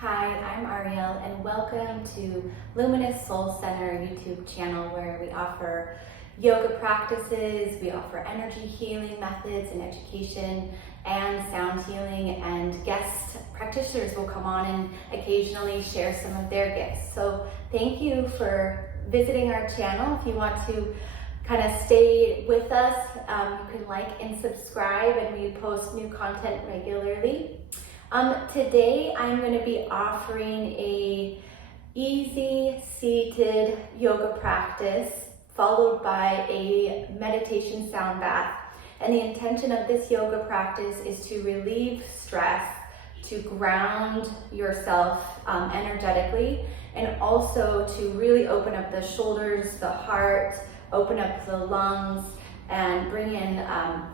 Hi, I'm Ariel and welcome to Luminous Soul Center YouTube channel where we offer yoga practices, we offer energy healing methods and education and sound healing, and guest practitioners will come on and occasionally share some of their gifts. So thank you for visiting our channel. If you want to kind of stay with us, you can like and subscribe, and we post new content regularly. Today I'm going to be offering a easy seated yoga practice followed by a meditation sound bath. And the intention of this yoga practice is to relieve stress, to ground yourself energetically, and also to really open up the shoulders, the heart, open up the lungs, and bring in a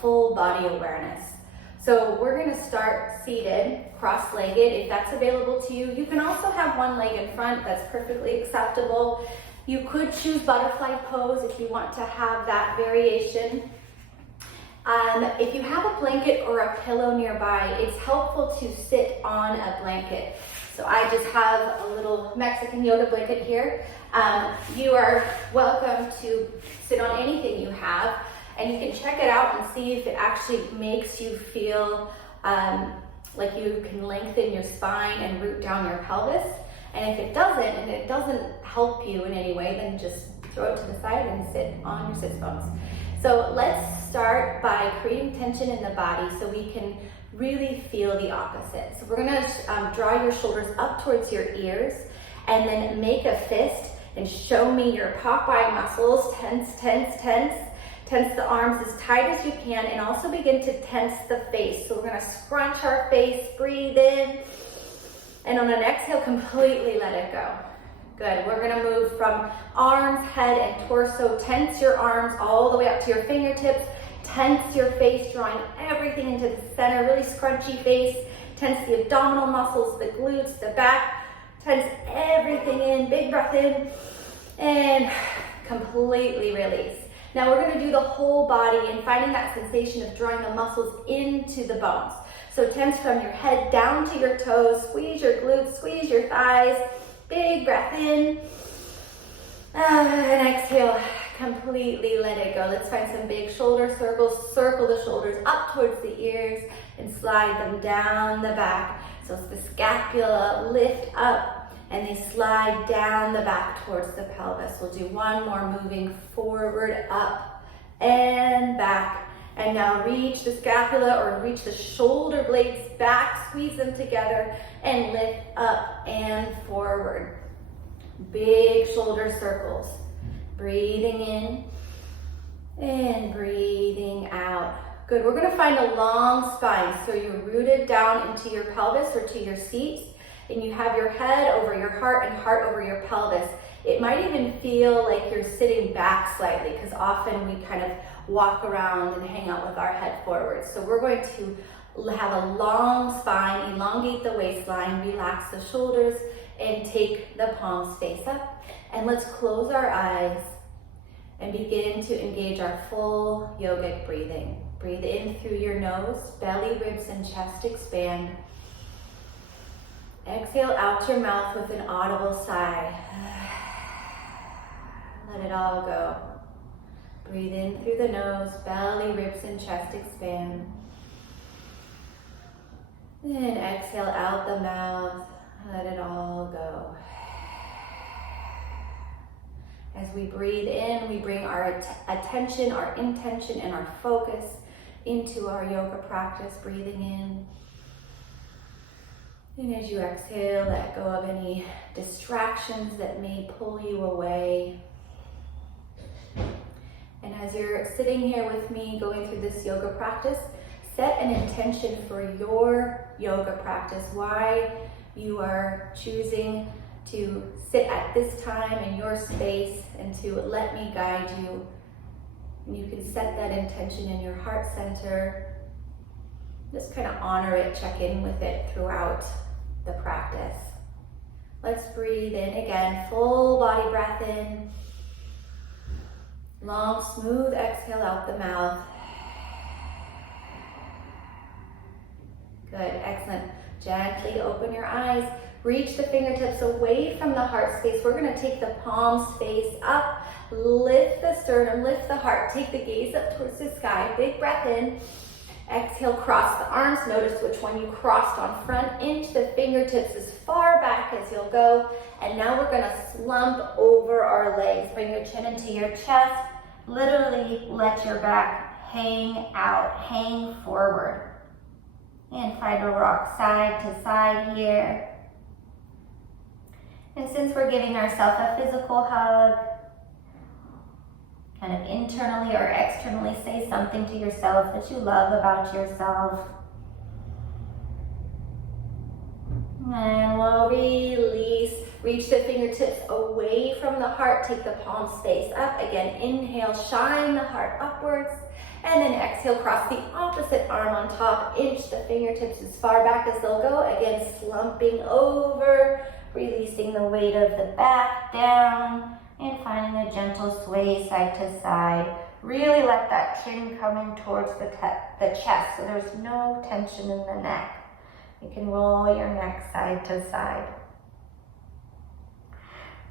full body awareness. So we're going to start seated, cross-legged, if that's available to you. You can also have one leg in front, that's perfectly acceptable. You could choose butterfly pose if you want to have that variation. If you have a blanket or a pillow nearby, it's helpful to sit on a blanket. So I just have a little Mexican yoga blanket here. You are welcome to sit on anything you have. And you can check it out and see if it actually makes you feel like you can lengthen your spine and root down your pelvis. And if it doesn't, and it doesn't help you in any way, then just throw it to the side and sit on your sits bones. So let's start by creating tension in the body so we can really feel the opposite. So we're gonna draw your shoulders up towards your ears and then make a fist and show me your Popeye muscles, tense, tense, tense. Tense the arms as tight as you can, and also begin to tense the face. So we're gonna scrunch our face, breathe in, and on an exhale, completely let it go. Good, we're gonna move from arms, head, and torso. Tense your arms all the way up to your fingertips. Tense your face, drawing everything into the center, really scrunchy face. Tense the abdominal muscles, the glutes, the back. Tense everything in, big breath in, and completely release. Now we're going to do the whole body and finding that sensation of drawing the muscles into the bones. So tense from your head down to your toes, squeeze your glutes, squeeze your thighs, big breath in, and exhale, completely let it go. Let's find some big shoulder circles, circle the shoulders up towards the ears and slide them down the back. So it's the scapula, lift up, and they slide down the back towards the pelvis. We'll do one more, moving forward, up and back. And now reach the scapula or reach the shoulder blades back, squeeze them together and lift up and forward. Big shoulder circles. Breathing in and breathing out. Good, we're gonna find a long spine. So you're rooted down into your pelvis or to your seat, and you have your head over your heart and heart over your pelvis. It might even feel like you're sitting back slightly, because often we kind of walk around and hang out with our head forward. So we're going to have a long spine, elongate the waistline, relax the shoulders, and take the palms face up. And let's close our eyes and begin to engage our full yogic breathing. Breathe in through your nose, belly, ribs, and chest expand. Exhale out your mouth with an audible sigh. Let it all go. Breathe in through the nose, belly, ribs, and chest expand. And exhale out the mouth. Let it all go. As we breathe in, we bring our attention, our intention, and our focus into our yoga practice, breathing in. And as you exhale, let go of any distractions that may pull you away. And as you're sitting here with me going through this yoga practice, set an intention for your yoga practice, why you are choosing to sit at this time in your space, and to let me guide you. And you can set that intention in your heart center. Just kind of honor it, check in with it throughout the practice. Let's breathe in again, full body breath in. Long, smooth exhale out the mouth. Good, excellent. Gently open your eyes. Reach the fingertips away from the heart space. We're gonna take the palms face up, lift the sternum, lift the heart, take the gaze up towards the sky. Big breath in. Exhale, cross the arms. Notice which one you crossed on front. Inch the fingertips as far back as you'll go. And now we're gonna slump over our legs. Bring your chin into your chest. Literally let your back hang out, hang forward. And find a rock side to side here. And since we're giving ourselves a physical hug, kind of internally or externally say something to yourself that you love about yourself. And we'll release. Reach the fingertips away from the heart. Take the palms face up. Again, inhale, shine the heart upwards. And then exhale, cross the opposite arm on top. Inch the fingertips as far back as they'll go. Again, slumping over. Releasing the weight of the back down. And finding a gentle sway side to side. Really let that chin come in towards the chest so there's no tension in the neck. You can roll your neck side to side.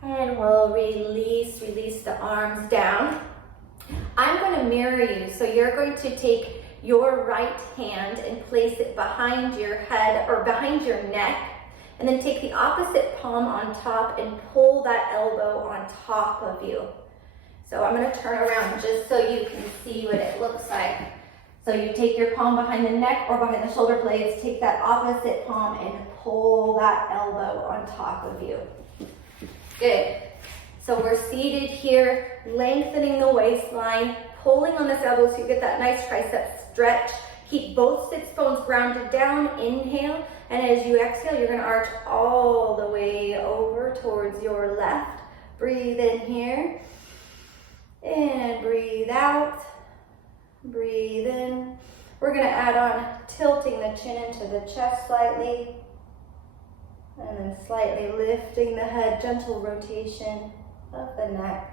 And we'll release the arms down. I'm going to mirror you, so you're going to take your right hand and place it behind your head or behind your neck, and then take the opposite palm on top and pull that elbow on top of you. So I'm going to turn around just so you can see what it looks like. So you take your palm behind the neck or behind the shoulder blades, take that opposite palm and pull that elbow on top of you. Good. So we're seated here, lengthening the waistline, pulling on this elbow so you get that nice tricep stretch. Keep both sits bones grounded down. Inhale. And as you exhale, you're going to arch all the way over towards your left. Breathe in here. And breathe out. Breathe in. We're going to add on tilting the chin into the chest slightly. And then slightly lifting the head, gentle rotation of the neck.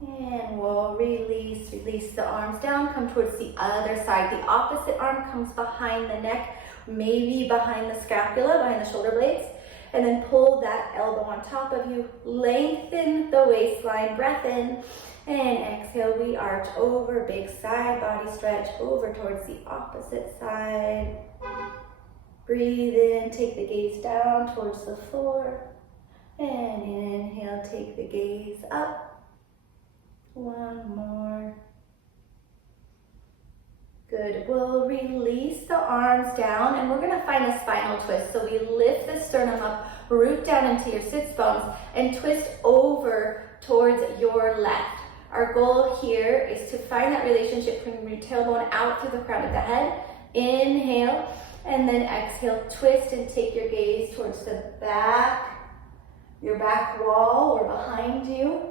And we'll release the arms down, come towards the other side. The opposite arm comes behind the neck, maybe behind the scapula, behind the shoulder blades. And then pull that elbow on top of you. Lengthen the waistline, breath in. And exhale, we arch over, big side body stretch, over towards the opposite side. Breathe in, take the gaze down towards the floor. And inhale, take the gaze up. One more. Good. We'll release the arms down and we're going to find a spinal twist. So we lift the sternum up, root down into your sits bones, and twist over towards your left. Our goal here is to find that relationship from your tailbone out through the crown of the head. Inhale, and then exhale, twist and take your gaze towards the back, your back wall or behind you.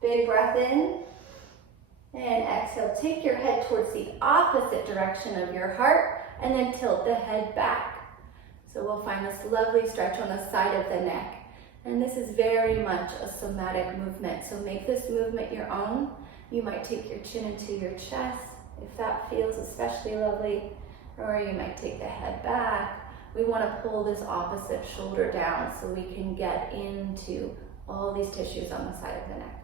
Big breath in. And exhale, take your head towards the opposite direction of your heart and then tilt the head back. So we'll find this lovely stretch on the side of the neck. And this is very much a somatic movement. So make this movement your own. You might take your chin into your chest if that feels especially lovely, or you might take the head back. We want to pull this opposite shoulder down so we can get into all these tissues on the side of the neck.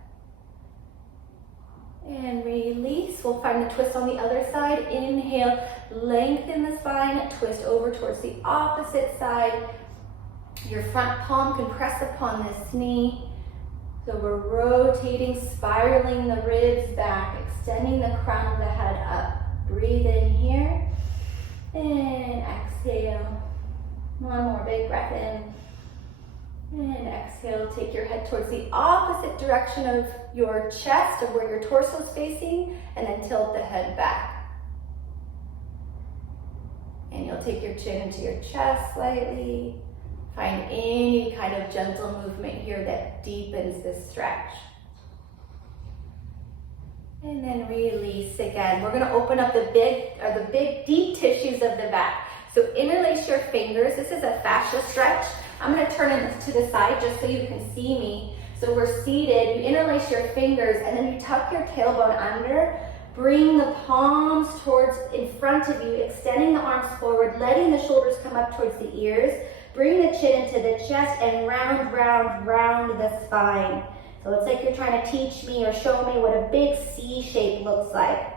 And release. We'll find the twist on the other side. Inhale, lengthen the spine, twist over towards the opposite side. Your front palm can press upon this knee. So we're rotating, spiraling the ribs back, extending the crown of the head up. Breathe in here. And exhale. One more big breath in. And exhale, take your head towards the opposite direction of your chest, of where your torso is facing, and then tilt the head back. And you'll take your chin into your chest slightly. Find any kind of gentle movement here that deepens this stretch. And then release again. We're going to open up the big deep tissues of the back. So interlace your fingers. This is a fascia stretch. I'm going to turn it to the side just so you can see me. So we're seated, you interlace your fingers, and then you tuck your tailbone under, Bring the palms towards in front of you, extending the arms forward, letting the shoulders come up towards the ears. Bring the chin into the chest and round, round, round the spine. So it's like you're trying to teach me or show me what a big C shape looks like.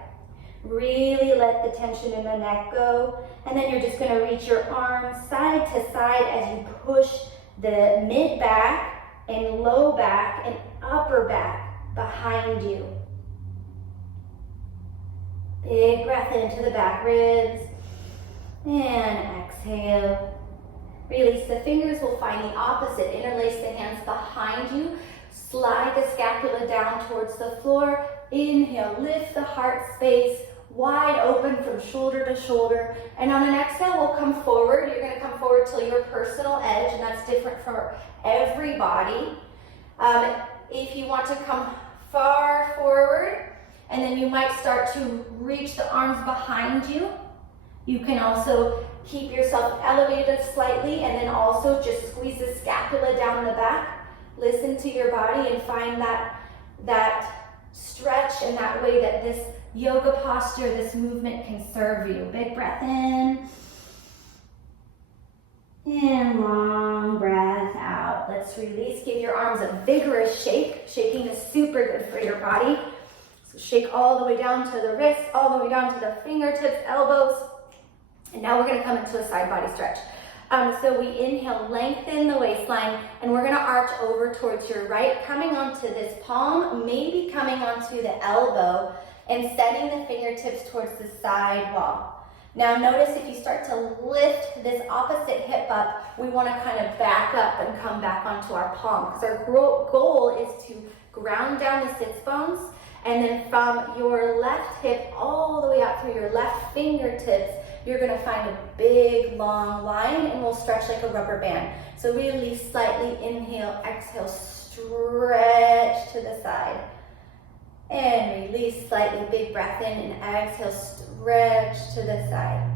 Really let the tension in the neck go. And then you're just going to reach your arms side to side as you push the mid back and low back and upper back behind you. Big breath into the back ribs. And exhale. Release the fingers. We'll find the opposite. Interlace the hands behind you. Slide the scapula down towards the floor. Inhale, lift the heart space wide open from shoulder to shoulder. And on an exhale, we'll come forward. You're going to come forward till your personal edge, and that's different for everybody. If you want to come far forward, and then you might start to reach the arms behind you. You can also keep yourself elevated slightly, and then also just squeeze the scapula down the back. Listen to your body and find that stretch and that way that this yoga posture, this movement can serve you. Big breath in. And long breath out. Let's release. Give your arms a vigorous shake. Shaking is super good for your body. So shake all the way down to the wrists, all the way down to the fingertips, elbows. And now we're going to come into a side body stretch. So we inhale, lengthen the waistline, and we're going to arch over towards your right, coming onto this palm, maybe coming onto the elbow, and sending the fingertips towards the side wall. Now notice if you start to lift this opposite hip up, we want to kind of back up and come back onto our palm, because our goal is to ground down the sits bones, and then from your left hip all the way out through your left fingertips, you're going to find a big long line, and we'll stretch like a rubber band. So release slightly, inhale, exhale, stretch to the side. And release slightly, big breath in, and exhale, stretch to the side.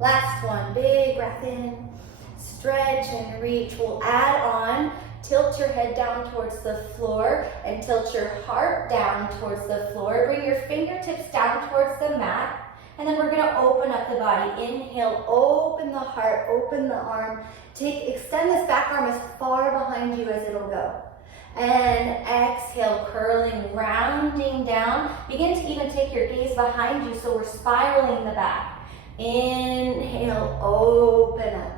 Last one, big breath in, stretch and reach. We'll add on, tilt your head down towards the floor and tilt your heart down towards the floor. Bring your fingertips down towards the mat. And then we're going to open up the body. Inhale, open the heart, open the arm. Extend this back arm as far behind you as it'll go. And exhale, curling, rounding down. Begin to even take your gaze behind you so we're spiraling the back. Inhale, open up.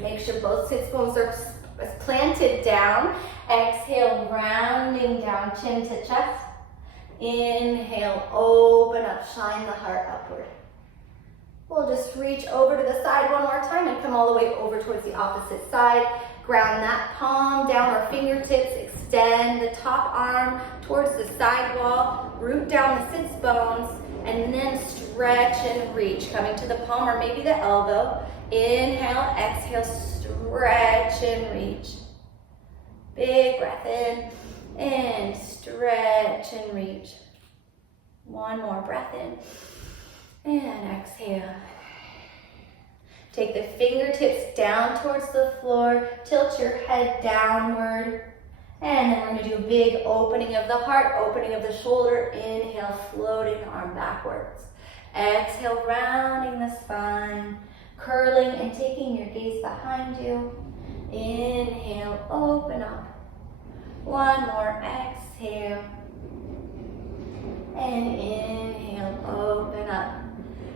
Make sure both sits bones are planted down. Exhale, rounding down, chin to chest. Inhale, open up, shine the heart upward. We'll just reach over to the side one more time and come all the way over towards the opposite side. Ground that palm down our fingertips, extend the top arm towards the side wall, root down the sits bones, and then stretch and reach, coming to the palm or maybe the elbow. Inhale, exhale, stretch and reach. Big breath in. And stretch and reach. One more breath in. And exhale. Take the fingertips down towards the floor. Tilt your head downward. And then we're going to do a big opening of the heart, opening of the shoulder. Inhale, floating the arm backwards. Exhale, rounding the spine. Curling and taking your gaze behind you. Inhale, open up. One more, exhale, and inhale, open up.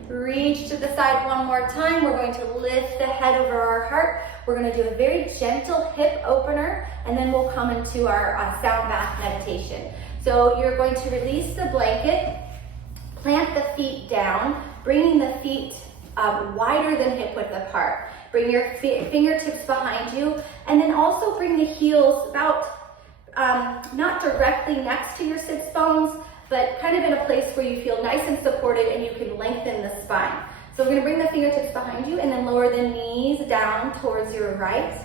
Reach to the side one more time. We're going to lift the head over our heart. We're going to do a very gentle hip opener, and then we'll come into our sound bath meditation. So you're going to release the blanket, plant the feet down, bringing the feet wider than hip width apart. Bring your fingertips behind you, and then also bring the heels about not directly next to your sits bones, but kind of in a place where you feel nice and supported and you can lengthen the spine. So we're going to bring the fingertips behind you and then lower the knees down towards your right.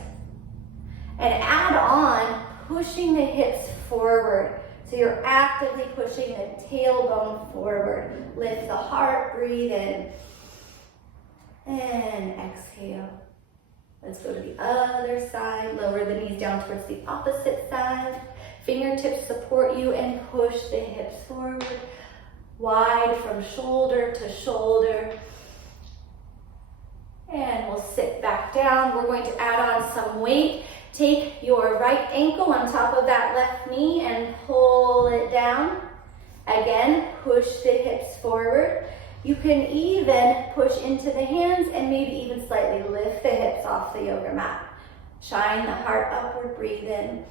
And add on pushing the hips forward. So you're actively pushing the tailbone forward. Lift the heart, breathe in. And exhale. Let's go to the other side. Lower the knees down towards the opposite side. Fingertips support you and push the hips forward. wide from shoulder to shoulder. And we'll sit back down. We're going to add on some weight. Take your right ankle on top of that left knee and pull it down. Again, push the hips forward. You can even push into the hands and maybe even slightly lift the hips off the yoga mat. Shine the heart upward, breathe in,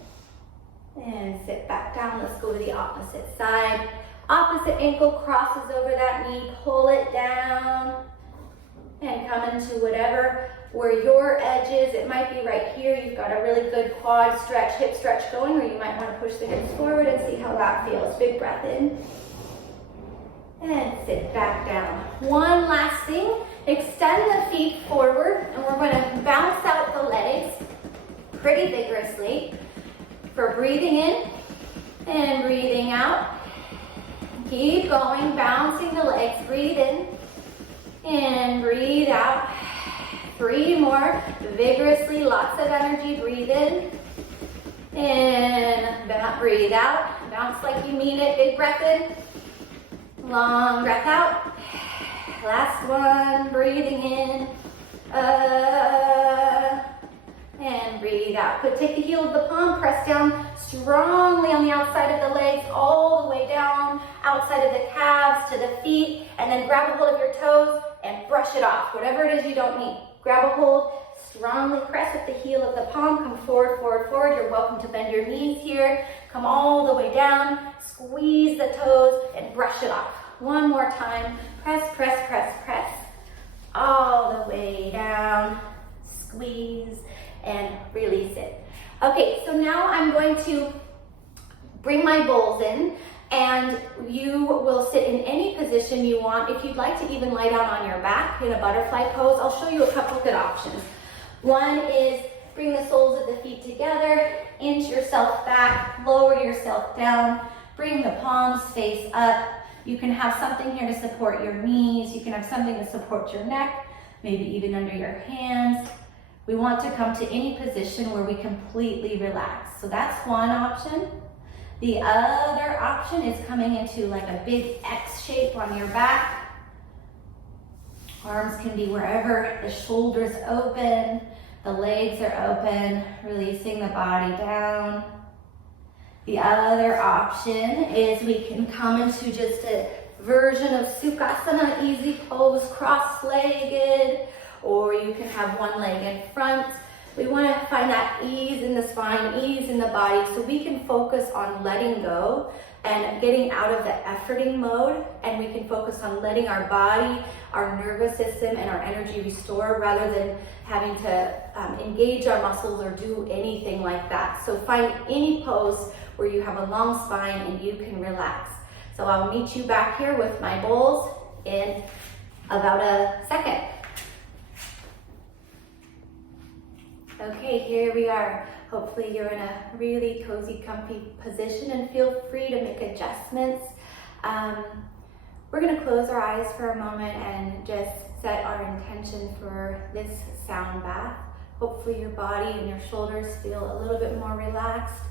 and sit back down. Let's go to the opposite side. Opposite ankle crosses over that knee, pull it down, and come into whatever where your edge is. It might be right here. You've got a really good quad stretch, hip stretch going, or you might want to push the hips forward and see how that feels. Big breath in. And sit back down. One last thing, extend the feet forward, and we're going to bounce out the legs pretty vigorously for breathing in and breathing out. Keep going, bouncing the legs, breathe in and breathe out. 3 more, vigorously, lots of energy, breathe in and breathe out. Bounce like you mean it, big breath in. Long breath out. Last one, breathing in. And breathe out. Good. Take the heel of the palm, press down strongly on the outside of the legs, all the way down, outside of the calves to the feet, and then grab a hold of your toes and brush it off. Whatever it is you don't need. Grab a hold, strongly press with the heel of the palm, come forward, forward, forward. You're welcome to bend your knees here. Come all the way down, squeeze the toes and brush it off. One more time, press, press, press, press. All the way down, squeeze and release it. Okay, so now I'm going to bring my bowls in, and you will sit in any position you want. If you'd like to even lie down on your back in a butterfly pose, I'll show you a couple good options. One is bring the soles of the feet together, inch yourself back, lower yourself down, bring the palms face up. You can have something here to support your knees. You can have something to support your neck, maybe even under your hands. We want to come to any position where we completely relax. So that's one option. The other option is coming into like a big X shape on your back. Arms can be wherever, the shoulders open, the legs are open, releasing the body down. The other option is we can come into just a version of Sukhasana, easy pose, cross-legged, or you can have one leg in front. We want to find that ease in the spine, ease in the body, so we can focus on letting go and getting out of the efforting mode, and we can focus on letting our body, our nervous system, and our energy restore rather than having to engage our muscles or do anything like that. So find any pose where you have a long spine and you can relax. So I'll meet you back here with my bowls in about a second. Okay, here we are. Hopefully you're in a really cozy, comfy position, and feel free to make adjustments. We're gonna close our eyes for a moment and just set our intention for this sound bath. Hopefully your body and your shoulders feel a little bit more relaxed.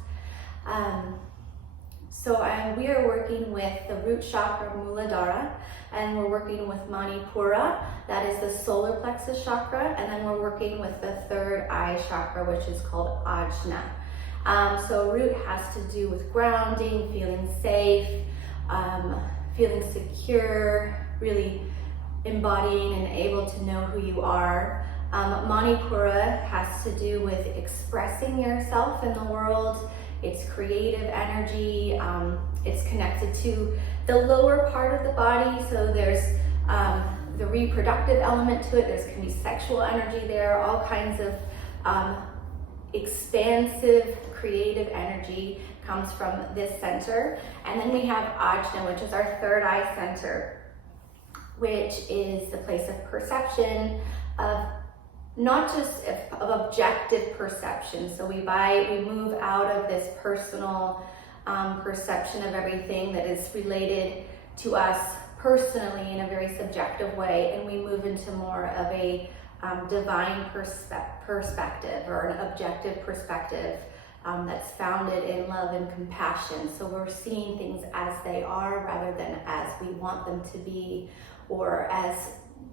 We are working with the root chakra Muladhara, and we're working with Manipura, that is the solar plexus chakra, and then we're working with the third eye chakra, which is called Ajna. So root has to do with grounding, feeling safe, feeling secure, really embodying and able to know who you are. Manipura has to do with expressing yourself in the world. It's creative energy. It's connected to the lower part of the body. So there's the reproductive element to it. There can be sexual energy there, all kinds of expansive, creative energy comes from this center. And then we have Ajna, which is our third eye center, which is the place of perception, of not just of objective perception. So we move out of this personal perception of everything that is related to us personally in a very subjective way, and we move into more of a divine perspective or an objective perspective that's founded in love and compassion. So we're seeing things as they are rather than as we want them to be, or as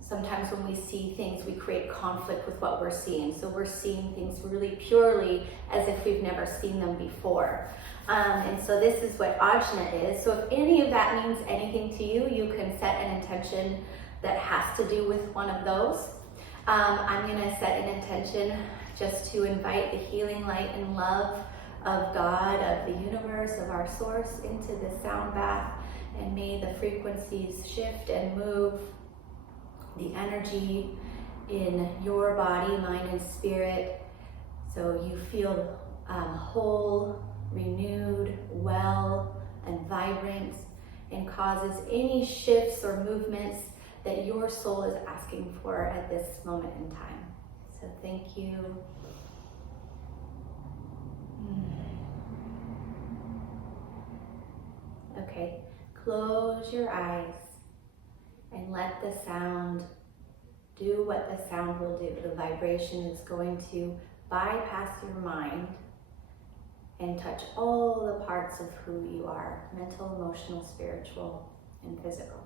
sometimes when we see things, we create conflict with what we're seeing. So we're seeing things really purely as if we've never seen them before. And so this is what ajna is. So if any of that means anything to you, you can set an intention that has to do with one of those. I'm gonna set an intention just to invite the healing light and love of God, of the universe, of our source into this sound bath. And may the frequencies shift and move the energy in your body, mind, and spirit, so you feel whole, renewed, well, and vibrant, and causes any shifts or movements that your soul is asking for at this moment in time. So thank you. Okay, close your eyes and let the sound do what the sound will do. The vibration is going to bypass your mind and touch all the parts of who you are, mental, emotional, spiritual, and physical.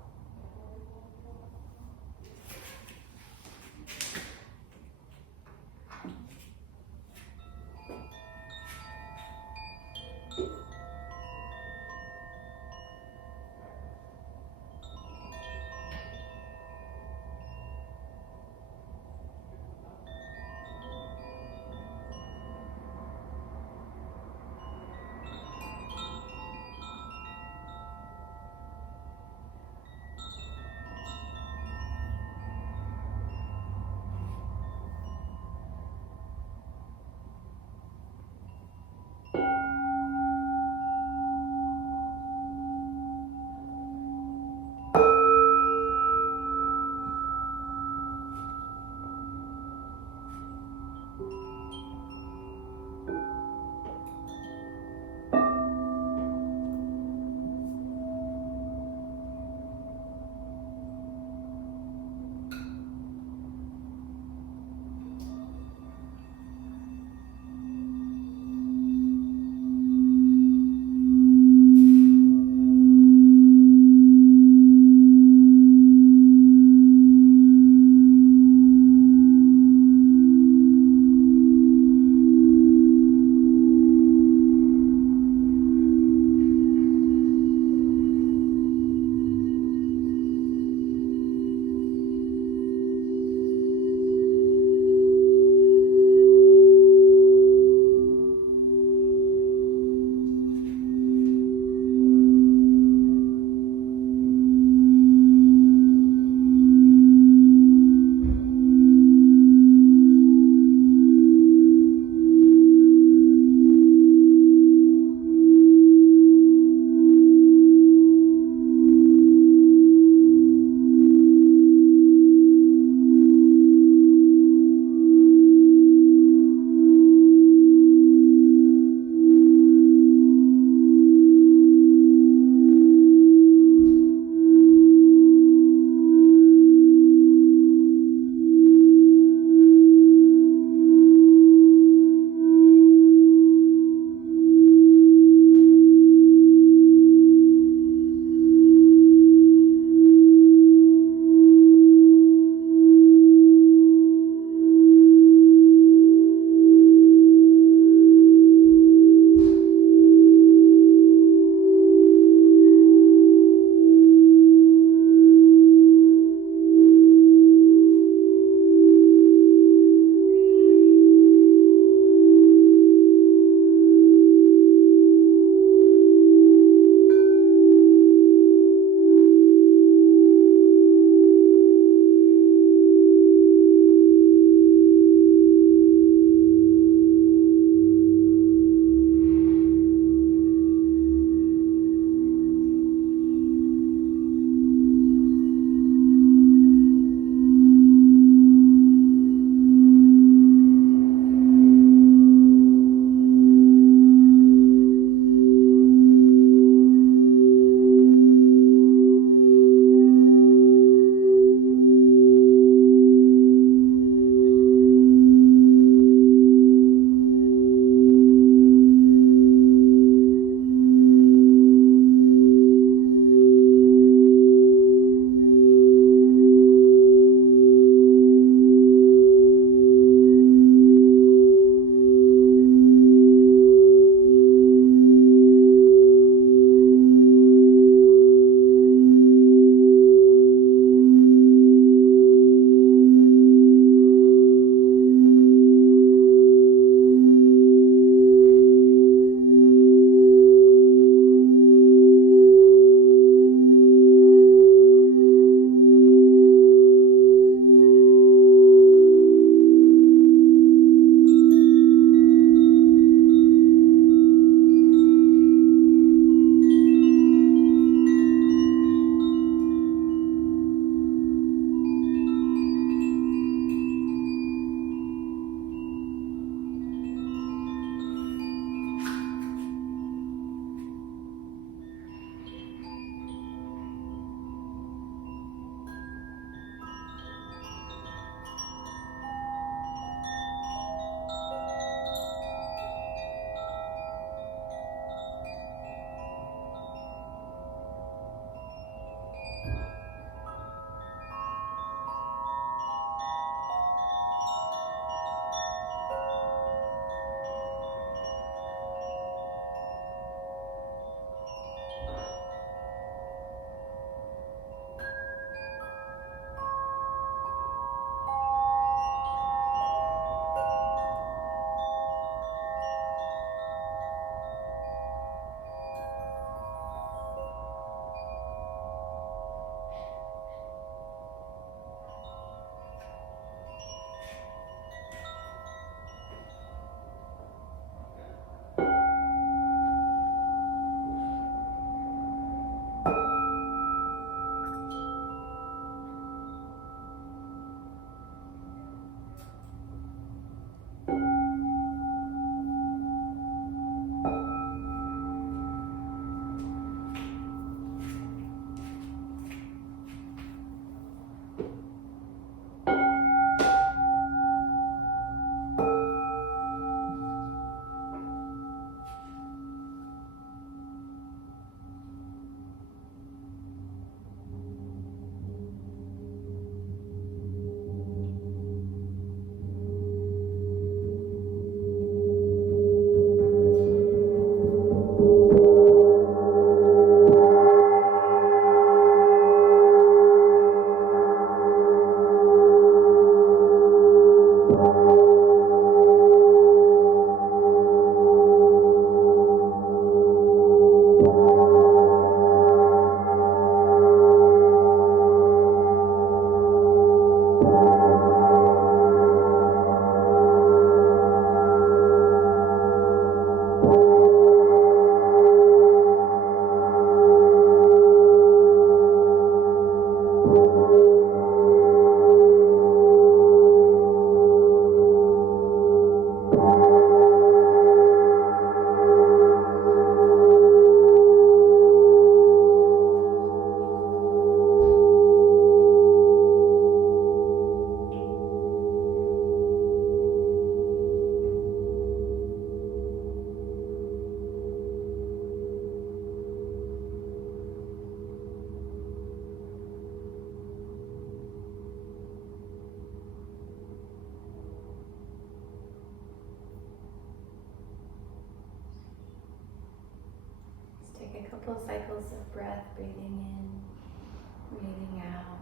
Take a couple cycles of breath, breathing in, breathing out,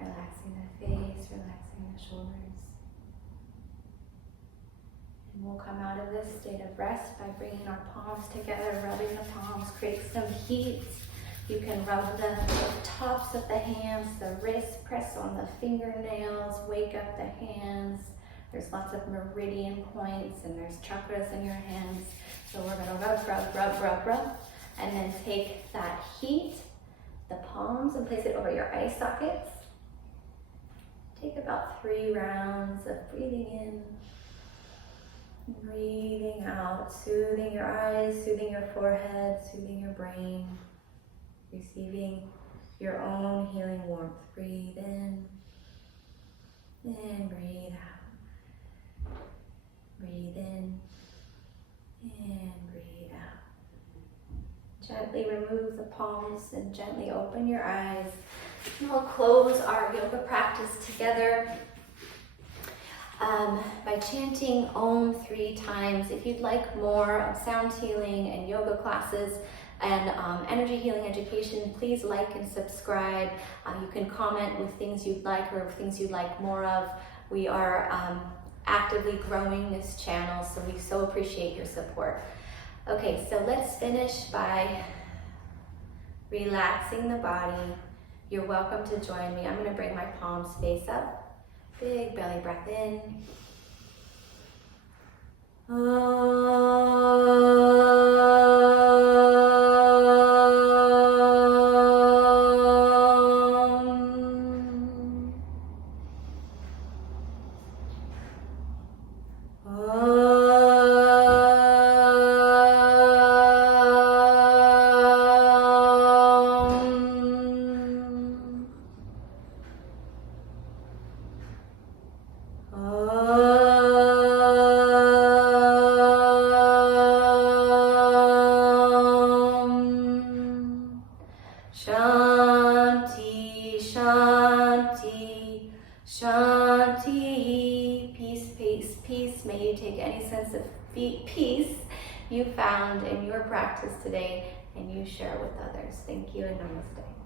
relaxing the face, relaxing the shoulders. And we'll come out of this state of rest by bringing our palms together, rubbing the palms, create some heat. You can rub the tops of the hands, the wrists, press on the fingernails, wake up the hands. There's lots of meridian points and there's chakras in your hands. So we're gonna rub, rub, rub, rub, rub. And then take that heat, the palms, and place it over your eye sockets. Take about 3 rounds of breathing in, breathing out, soothing your eyes, soothing your forehead, soothing your brain, receiving your own healing warmth. Breathe in and breathe out. Breathe in and breathe out. Gently remove the palms and gently open your eyes. And we'll close our yoga practice together by chanting Om 3 times. If you'd like more of sound healing and yoga classes and energy healing education, please like and subscribe. You can comment with things you'd like or things you'd like more of. We are actively growing this channel, so we so appreciate your support. Okay, so let's finish by relaxing the body. You're welcome to join me. I'm going to bring my palms face up. Big belly breath in. Shanti, Shanti, Shanti. Peace, peace, peace. May you take any sense of peace you found in your practice today and you share it with others. Thank you and namaste.